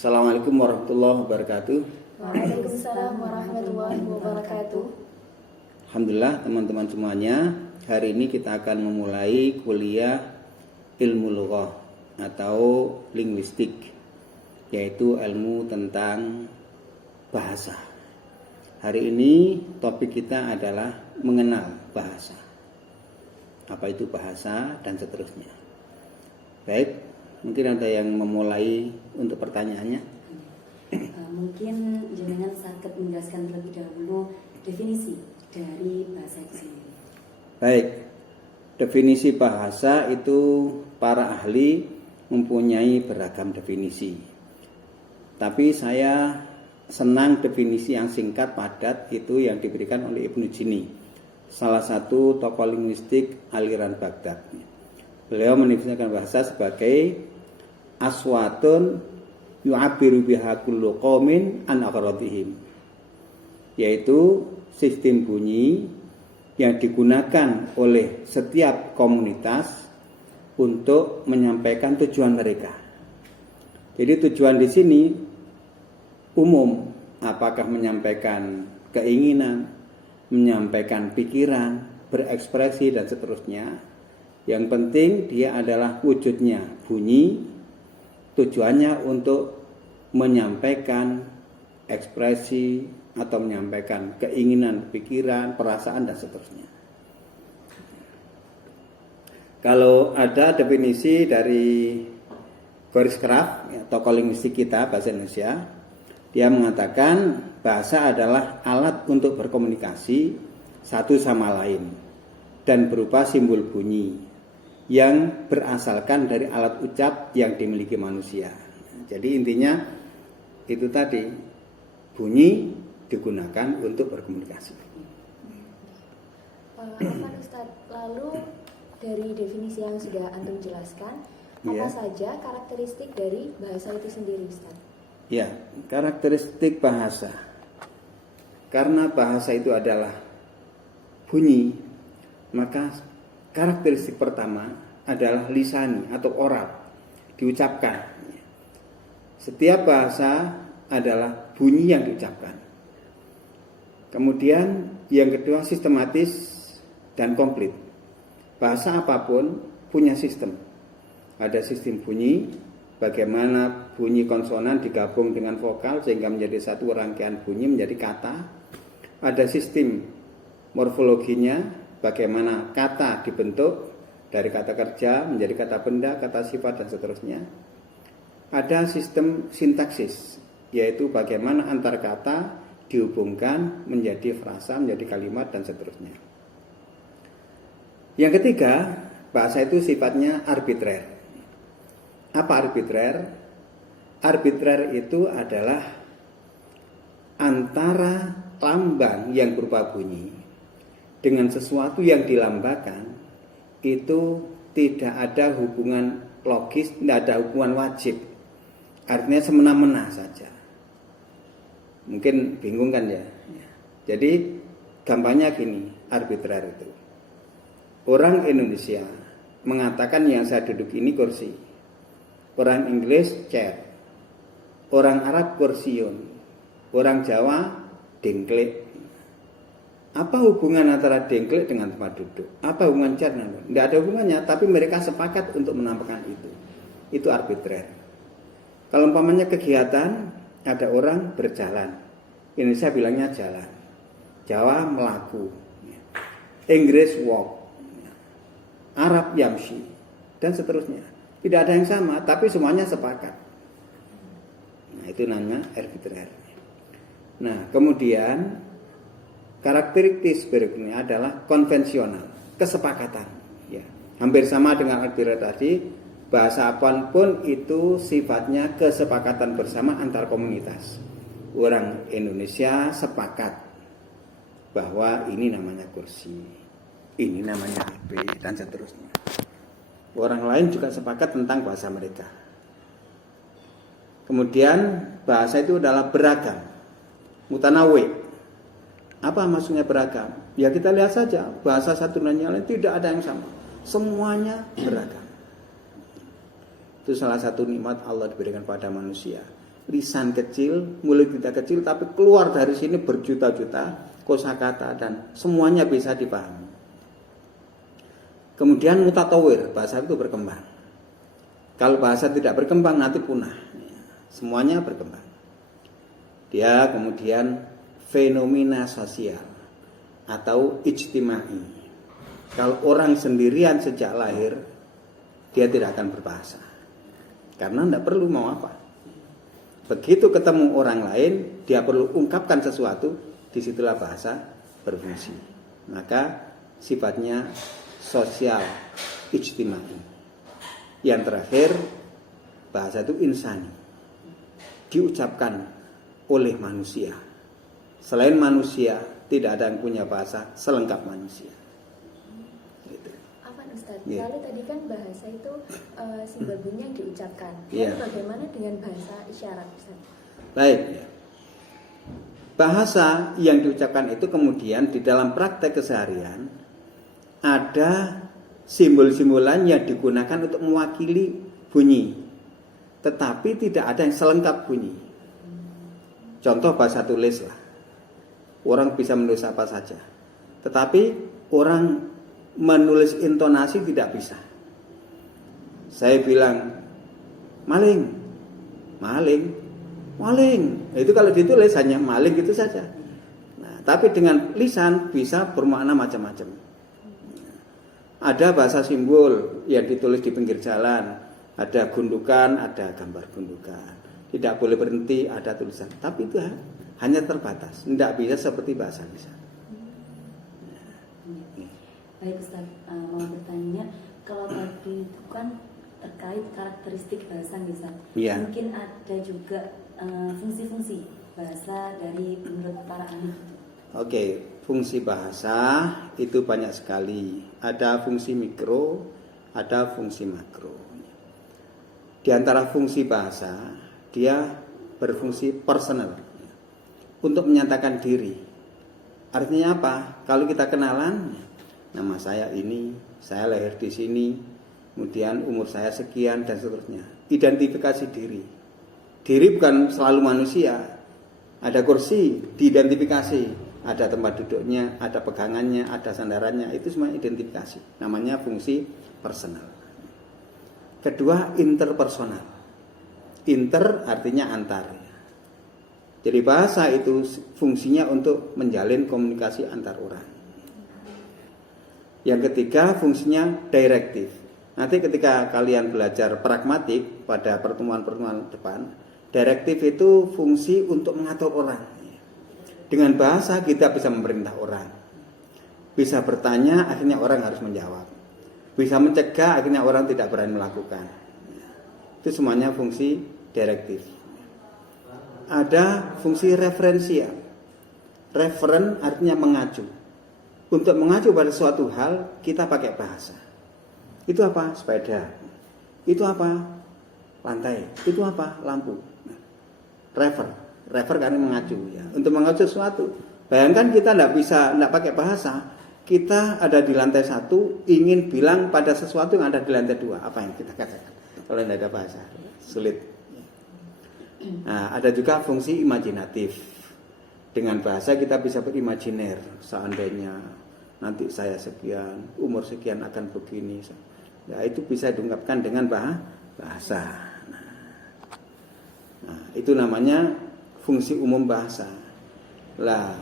Assalamualaikum warahmatullahi wabarakatuh. Waalaikumsalam warahmatullahi wabarakatuh. Alhamdulillah teman-teman semuanya, hari ini kita akan memulai kuliah ilmu lughah atau linguistik, yaitu ilmu tentang bahasa. Hari ini topik kita adalah mengenal bahasa. Apa itu bahasa dan seterusnya. Baik, mungkin ada yang memulai untuk pertanyaannya. Mungkin jenengan sakit menjelaskan terlebih dahulu definisi dari bahasa itu sendiri. Baik, definisi bahasa itu para ahli mempunyai beragam definisi. Tapi saya senang definisi yang singkat padat itu yang diberikan oleh Ibnu Jini, salah satu tokoh linguistik aliran Baghdad. Beliau mendefinisikan bahasa sebagai aswatun yu'abiru biha kullu qaumin an aqradihim, yaitu sistem bunyi yang digunakan oleh setiap komunitas untuk menyampaikan tujuan mereka. Jadi tujuan di sini umum, apakah menyampaikan keinginan, menyampaikan pikiran, berekspresi dan seterusnya. Yang penting dia adalah wujudnya bunyi, tujuannya untuk menyampaikan ekspresi atau menyampaikan keinginan, pikiran, perasaan dan seterusnya. Kalau ada definisi dari Boris Kraft, tokoh linguistik kita bahasa Indonesia, dia mengatakan bahasa adalah alat untuk berkomunikasi satu sama lain dan berupa simbol bunyi yang berasalkan dari alat ucap yang dimiliki manusia. Jadi intinya itu tadi, bunyi digunakan untuk berkomunikasi. Ustaz, lalu dari definisi yang sudah antum jelaskan, apa saja karakteristik dari bahasa itu sendiri, Ustaz? Ya, karakteristik bahasa. Karena bahasa itu adalah bunyi, maka karakteristik pertama adalah lisani atau oral, diucapkan. Setiap bahasa adalah bunyi yang diucapkan. Kemudian yang kedua sistematis dan komplit. Bahasa apapun punya sistem. Ada sistem bunyi, bagaimana bunyi konsonan digabung dengan vokal sehingga menjadi satu rangkaian bunyi menjadi kata. Ada sistem morfologinya, bagaimana kata dibentuk dari kata kerja menjadi kata benda, kata sifat dan seterusnya. Ada sistem sintaksis, yaitu bagaimana antar kata dihubungkan menjadi frasa, menjadi kalimat dan seterusnya. Yang ketiga, bahasa itu sifatnya arbitrer. Apa arbitrer? Arbitrer itu adalah antara lambang yang berupa bunyi dengan sesuatu yang dilambangkan, itu tidak ada hubungan logis, tidak ada hubungan wajib. Artinya semena-mena saja. Mungkin bingung kan ya? Jadi gampangnya gini, arbitrer itu. Orang Indonesia mengatakan yang saya duduk ini kursi. Orang Inggris chair. Orang Arab kursiun. Orang Jawa dengklek. Apa hubungan antara dengklek dengan tempat duduk? Apa hubungan chair? Tidak ada hubungannya, tapi mereka sepakat untuk menampakkan itu. Itu arbitrer. Kalau umpamanya kegiatan, ada orang berjalan. Indonesia bilangnya jalan. Jawa melaku. Inggris walk. Arab yamshi. Dan seterusnya. Tidak ada yang sama, tapi semuanya sepakat. Nah, itu namanya arbitrer. Nah, kemudian karakteristik berikutnya adalah konvensional, kesepakatan. Ya, hampir sama dengan arbitrer tadi. Bahasa apapun itu sifatnya kesepakatan bersama antar komunitas. Orang Indonesia sepakat bahwa ini namanya kursi, ini namanya HP dan seterusnya. Orang lain juga sepakat tentang bahasa mereka. Kemudian bahasa itu adalah beragam, mutanawi. Apa maksudnya beragam? Ya kita lihat saja, bahasa satu dan yang lain tidak ada yang sama, semuanya beragam. Itu salah satu nikmat Allah diberikan pada manusia. lisan kecil, mulut kita kecil, tapi keluar dari sini berjuta-juta kosakata dan semuanya bisa dipahami. Kemudian mutatawir, bahasa itu berkembang. Kalau bahasa tidak berkembang nanti punah. Semuanya berkembang. Dia kemudian fenomena sosial atau ijtimai. Kalau orang sendirian sejak lahir, dia tidak akan berbahasa. Karena tidak perlu mau apa. Begitu ketemu orang lain, dia perlu ungkapkan sesuatu, disitulah bahasa berfungsi. Maka sifatnya sosial, ijtimai. Yang terakhir, bahasa itu insani, diucapkan oleh manusia. Selain manusia, tidak ada yang punya bahasa selengkap manusia. Gitu. Apa Ustaz? Yeah. Lalu tadi kan bahasa itu simbol bunyi yang diucapkan. Yeah. Lalu bagaimana dengan bahasa isyarat Ustaz? Baik. Ya. Bahasa yang diucapkan itu kemudian di dalam praktek keseharian ada simbol-simbolan yang digunakan untuk mewakili bunyi, tetapi tidak ada yang selengkap bunyi. Contoh bahasa tulis lah, orang bisa menulis apa saja, tetapi orang menulis intonasi tidak bisa. Saya bilang maling, maling, maling. Itu kalau ditulis hanya maling gitu saja. Nah, tapi dengan lisan bisa bermakna macam-macam. Ada bahasa simbol yang ditulis di pinggir jalan, ada gundukan, ada gambar gundukan. Tidak boleh berhenti, ada tulisan. Tapi itu hanya terbatas, tidak bisa seperti bahasa lisan. Baik Ustaz, mau bertanya, kalau tadi itu kan terkait karakteristik bahasa Ustaz. Ya. Mungkin ada juga fungsi-fungsi bahasa dari menurut para ahli. Oke, fungsi bahasa itu banyak sekali. Ada fungsi mikro, ada fungsi makro. Di antara fungsi bahasa, dia berfungsi personal untuk menyatakan diri. Artinya apa? Kalau kita kenalan, nama saya ini, saya lahir di sini, kemudian umur saya sekian dan seterusnya. Identifikasi diri. Diri bukan selalu manusia. Ada kursi, diidentifikasi. Ada tempat duduknya, ada pegangannya, ada sandarannya. Itu semua identifikasi. Namanya fungsi personal. Kedua, interpersonal. Inter artinya antar. Jadi bahasa itu fungsinya untuk menjalin komunikasi antar orang. Yang ketiga, fungsinya direktif. Nanti ketika kalian belajar pragmatik pada pertemuan-pertemuan depan, direktif itu fungsi untuk mengatur orang. Dengan bahasa kita bisa memerintah orang. Bisa bertanya, akhirnya orang harus menjawab. Bisa mencegah, akhirnya orang tidak berani melakukan. Itu semuanya fungsi direktif. Ada fungsi referensial. Referen artinya mengacu. Untuk mengacu pada suatu hal, kita pakai bahasa. Itu apa? Sepeda. Itu apa? Lantai. Itu apa? Lampu. Refer karena mengacu ya. Untuk mengacu sesuatu. Bayangkan kita tidak pakai bahasa. Kita ada di lantai 1 ingin bilang pada sesuatu yang ada di lantai 2. Apa yang kita katakan? Kalau tidak ada bahasa, sulit. Nah, ada juga fungsi imajinatif. Dengan bahasa kita bisa berimajiner. Seandainya nanti saya sekian, umur sekian akan begini. Ya, itu bisa diungkapkan dengan bahasa. Nah, itu namanya fungsi umum bahasa. Lah,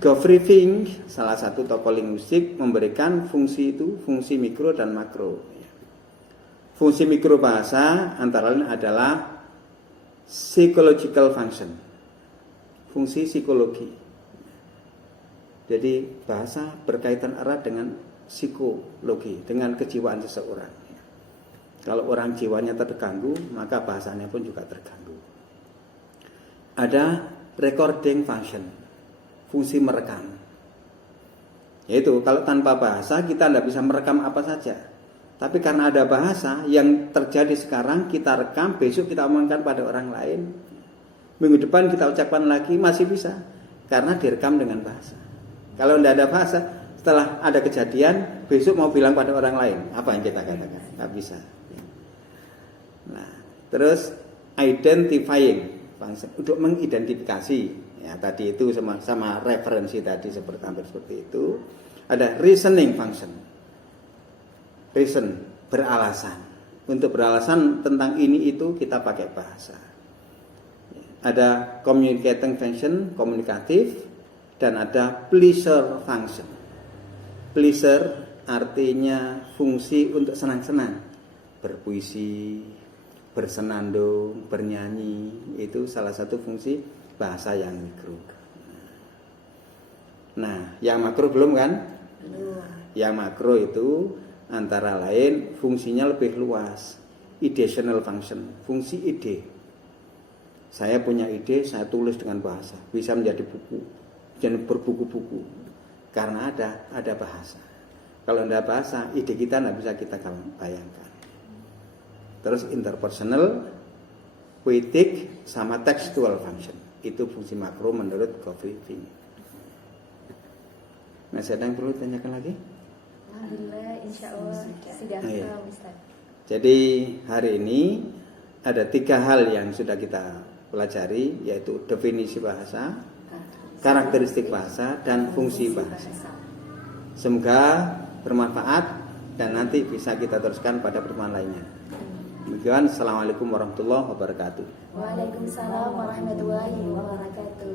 Geoffrey Fink, salah satu tokoh linguistik, memberikan fungsi itu, fungsi mikro dan makro. Fungsi mikro bahasa antara lain adalah psychological function, fungsi psikologi. Jadi bahasa berkaitan erat dengan psikologi, dengan kejiwaan seseorang. Kalau orang jiwanya terganggu, maka bahasanya pun juga terganggu. Ada recording function, fungsi merekam. Yaitu kalau tanpa bahasa kita tidak bisa merekam apa saja. Tapi karena ada bahasa yang terjadi sekarang kita rekam, besok kita omongkan pada orang lain. Minggu depan kita ucapkan lagi, masih bisa. Karena direkam dengan bahasa. Kalau tidak ada bahasa, setelah ada kejadian, besok mau bilang pada orang lain, apa yang kita katakan? Tidak bisa. Nah, terus identifying function untuk mengidentifikasi ya tadi itu sama referensi tadi hampir seperti itu. Ada reasoning function, reason beralasan, untuk beralasan tentang ini itu kita pakai bahasa. Ada communicating function, komunikatif, dan ada pleasure function. Pleasure artinya fungsi untuk senang-senang, berpuisi, bersenandung, bernyanyi, itu salah satu fungsi bahasa yang mikro. Nah, yang makro belum kan? Yang makro itu antara lain fungsinya lebih luas. Ideational function, fungsi ide. Saya punya ide, saya tulis dengan bahasa, bisa menjadi buku, jadi berbuku-buku. Karena ada bahasa. Kalau tidak bahasa, ide kita tidak bisa kita bayangkan. Terus interpersonal, poetic, sama textual function. Itu fungsi makro menurut Geoffrey Fink. Masih ada yang perlu ditanyakan lagi? Alhamdulillah, insya Allah sudah paham Ustaz. Jadi hari ini ada 3 hal yang sudah kita pelajari, yaitu definisi bahasa, karakteristik bahasa, dan fungsi bahasa. Semoga bermanfaat dan nanti bisa kita teruskan pada pertemuan lainnya. Demikian, Assalamualaikum warahmatullahi wabarakatuh. Waalaikumsalam warahmatullahi wabarakatuh.